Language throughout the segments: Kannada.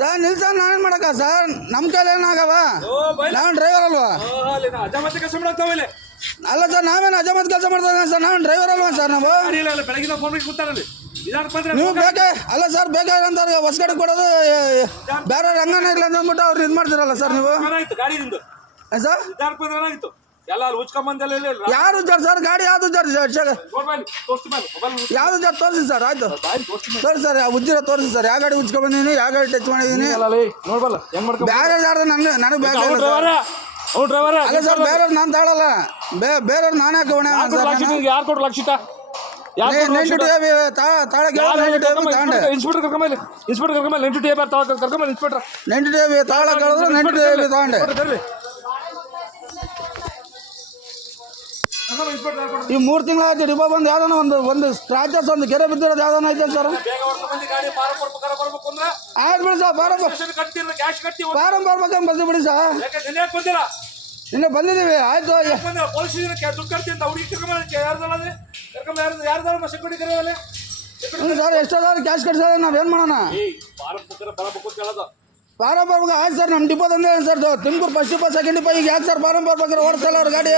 ಸರ್ ನಿಲ್ಸ ನಾನೇನ್ ಮಾಡಕ ಸರ್ ನಮ್ಮ ಕೈಲಿ ಏನಾಗವ ನಾನು ಡ್ರೈವರ್ ಅಲ್ವಾ? ಅಜಮತ್ ಕೆಲಸ ಮಾಡಾಕ್ತಾವಲ್ಲಿ ಅಲ್ಲ ಸರ್ ನಾವೇನು ಅಜಮತ್ ಕೆಲಸ ಮಾಡ್ತಾ ಸರ್ ನಾನು ಡ್ರೈವರ್ ಅಲ್ವಾ ಸರ್ ನಾವು? ನೀವು ಬೇಕೆ ಅಲ್ಲ ಸರ್ ಬೇಕಾದಂತಾರೆ ಹೊಸಗಡೆ ಕೊಡೋದು ಬೇರೆ ರಂಗನ ಇಲ್ಲ ಅಂದ್ಬಿಟ್ಟು ಅವ್ರು ಇದು ಮಾಡ್ತೀರಲ್ಲ ಸರ್ ನೀವು? ಸರ್? ಯಾರು ಜರ್ ಸರ್ ಗಾಡಿ ಯಾವ್ದು ಜರ್ ಯಾವುದು ಜರ್ ತೋರಿಸಿ ಸರ್ ಆಯ್ತು. ತೋರಿಸಿ ಸರ್ ಉಜ್ಜಿರ ತೋರಿಸಿ ಸರ್ ಯಾವ ಗಾಡಿ ಉಜ್ಕೊ ಬಂದಿದ್ದೀನಿ ಯಾವ ಗಾಡಿ ಟಚ್ ಮಾಡ್ಕೊ ಬೇರೆ ಯಾರ್ದು ನನಗೆ ನನಗೆ ಡ್ರೈವರ ಅಲ್ಲ ಸರ್ ಬೇರೆ ನಾನು ತಾಳಲ್ಲ. ಬೇ ಬೇರೆಯವ್ರು ನಾನೇ ಕೋಣೆ ಯಾರು ಕೊಡು ಲಕ್ಷಿತ? ನೈಂಟಿ ತಾಳ ನೈಂಟಿ ಇನ್ಸ್ಪೆಕ್ಟರ್ ಕರ್ಕೊಂಬಲ್ಲಿ ಇನ್ಸ್ಪೆಕ್ಟರ್ ಕರ್ಕೊಂಬಲ್ಲಿ ಎಂಟು ಟಿ ಬಾರ್ ಕರ್ಕೊಂಬಲ್ಲಿ ಇನ್ಸ್ಪೆಕ್ಟರ್. ನೈಂಟಿ ಟಿ ತಾಳ ಕಳೆದ್ರೆ ನೆಂಟು ಟಿ ಎ ತಗೊಂಡೆ ಈ ಮೂರು ತಿಂಗಳಾಯ್ತು ಡಿಪೋ ಬಂದು ಯಾವ್ದಾನ ಒಂದು ಒಂದು ಸ್ಕ್ರಾಚಸ್ ಒಂದು ಗೆರೆ ಬಿದ್ದಿರೋದು ಯಾವ್ದಾನ ಐತೆ ಸರ್? ಆಯ್ತು ಬಿಡಿ ಸರ್ ಫಾರಂ ಫಾರಂ ಬರ್ಬೇಕಂತ ಬಂದು ಬಿಡಿ ಸರ್. ನಿನ್ನೆ ಬಂದಿದ್ದೀವಿ ಆಯ್ತು. ಸರ್ ಎಷ್ಟೋ ಕ್ಯಾಶ್ ಕಟ್ಸಿದ್ರೆ ನಾವೇನು ಮಾಡೋಣ? ಬರ್ಬೇಕು ಆಯ್ತು ಸರ್ ನಮ್ಮ ಡಿಪೋದಂದ್ರೆ sir Tumakuru first depot second depot ಈಗ ಯಾಕೆ ಸರ್ ಫಾರಂ ಬರ್ಬೇಕಾರೆ ಓಡಿಸಲ್ಲ ಅವ್ರ ಗಾಡಿ.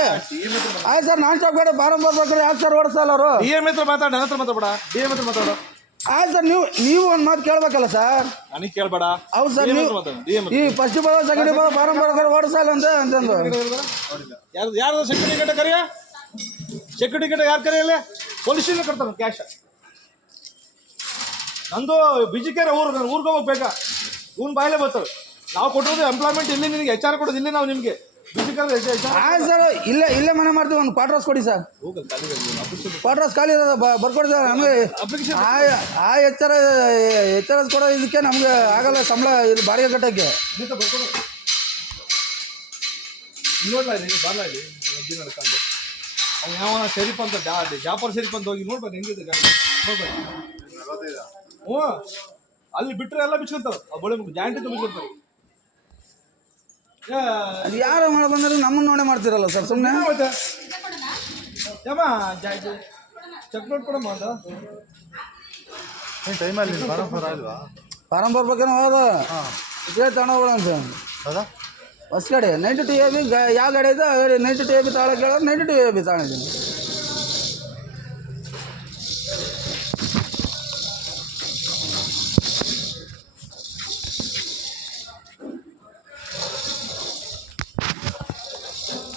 ಆಯ್ತು ಸರ್ ನಾನ್ ಸ್ಟಾಪ್ ಗಾಡಿ ಫಾರಂ ಬರ್ಬೇಕಾರೆ ಯಾಕೆ ಸರ್ ಓಡಿಸಲ್ಲ ಅವರು? ಡಿ ಎಂ ಹತ್ರ ಮಾತಾಡ ನನ್ನ ಹತ್ರ ಮಾತಾಡ ಡಿ ಎಂ ಹತ್ರ ಮಾತಾಡು. ಆಯ್ತು ಸರ್ ನೀವು ನೀವು ಒಂದು ಮಾತು ಕೇಳ್ಬೇಕಲ್ಲ ಸರ್? ನನಗೆ ಕೇಳಬೇಡ. ಹೌದು ಸರ್ ನೀವು ಈ ಫಸ್ಟ್ ಡಿಪೋ ಸೆಕೆಂಡ್ ಡಿಪೋ ಫಾರಂ ಬರ್ಬೇಕಾರೆ ಓಡಿಸಲ್ಲ ಅಂತ ಅಂತಂದು ಯಾರು ಯಾರು ಸೆಕ್ಯೂರಿಟಿ ಗೇಟ್ ಕರೆಯ? ಸೆಕ್ಯೂರಿಟಿ ಗೇಟ್ ಯಾರು ಕರೆಯಲ್ಲ ಪೊಲೀಸ್ ಕಟ್ತಾರೆ ಕ್ಯಾಶ್ ನಂದು ಬಿಜಿಕೆರೆ ಊರು ನಾನು ಊರಿಗೆ ಹೋಗ್ಬೇಕಾ ಊನ್ ಬಾಯಲ್ಲೇ ಬರ್ತಾರೆ ನಾವು ಕೊಟ್ಟಿರೋದು ಎಂಪ್ಲಾಯ್ಮೆಂಟ್ ಇಲ್ಲಿ ನಿಮಗೆ ಎಚ್ ಆರ್ ಕೊಡೋದು ಇಲ್ಲಿ ನಾವು ನಿಮಗೆ. ಆಯ್ತು ಸರ್ ಇಲ್ಲೇ ಇಲ್ಲೇ ಮನೆ ಮಾಡ್ತೀವಿ ಒಂದು ಕ್ವಾರ್ಟ್ರಸ್ ಕೊಡಿ ಸರ್. ಕ್ವಾರ್ಟ್ರಸ್ ಖಾಲಿ ಇರೋದು ಬರ್ಕೊಡಿ ಸರ್ ನಮಗೆ ಆ ಎಚ್ಚರ ಎಚ್ಚರ ಕೊಡೋ ಇದಕ್ಕೆ ನಮಗೆ ಆಗಲ್ಲ ಸಂಬಳ ಇಲ್ಲಿ ಬಾಡಿಗೆ ಕಟ್ಟೋಕ್ಕೆ. ನೋಡ್ಲಾ ಇಲ್ಲಿ ಬರಲ್ಲ ಇಲ್ಲಿ ಅಜ್ಜಿ ನಡ್ಕೊಂಡು. ಅವ್ನು ಯಾವ ಶರೀಫ್ ಅಂತ ಜಾಪರ್ ಶರೀಫ್ ಅಂತ ಹೋಗಿ ನೋಡ್ಬೇಕು ಹೆಂಗಿದೆ ನೋಡ್ಬೇಕು ಹ್ಞೂ ಅಲ್ಲಿ ಬಿಟ್ಟರೆ ಎಲ್ಲ ಬಿಚ್ಕೊಂತಾರೆ. ಆ ಬಳೆ ಜಾಯಿಂಟ್ ಅಂತ ಬಿಚ್ಕೊಂತಾರೆ. ಅದು ಯಾರು ಮಾಡಿ ಬಂದ್ರೆ ನಮ್ಮನ್ನ ನೋಡೇ ಮಾಡ್ತಿರಲ್ಲ ಸರ್ ಸುಮ್ಮನೆ ಮತ್ತೆ? ಯಮ್ಮ ಚೆಕ್ ನೋಟ್ ಕೊಡಮ್ಮ ಅಂತ. ಏನು ಟೈಮಲ್ಲಿ ಫಾರಂ ಫಾರ ಅಲ್ವಾ ಹೋದ? ಇದೇ ತಗೊಂಡೋಗೋಣ ಅಂತ. ಹೌದಾ? ಬಸ್ ಗಾಡಿ ನೈಂಟಿ ಟು ಎ ಬಿ ಯಾವ ಗಾಡಿ ಐತೆ ಆ ಗಾಡಿ ನೈಂಟಿ ಟು ಎ ಬಿ ತಾಳ ಕೇಳೋದು ನೈಂಟಿ ಟು ಎ ಬಿ ತಗೊಂಡಿದ್ದೀನಿ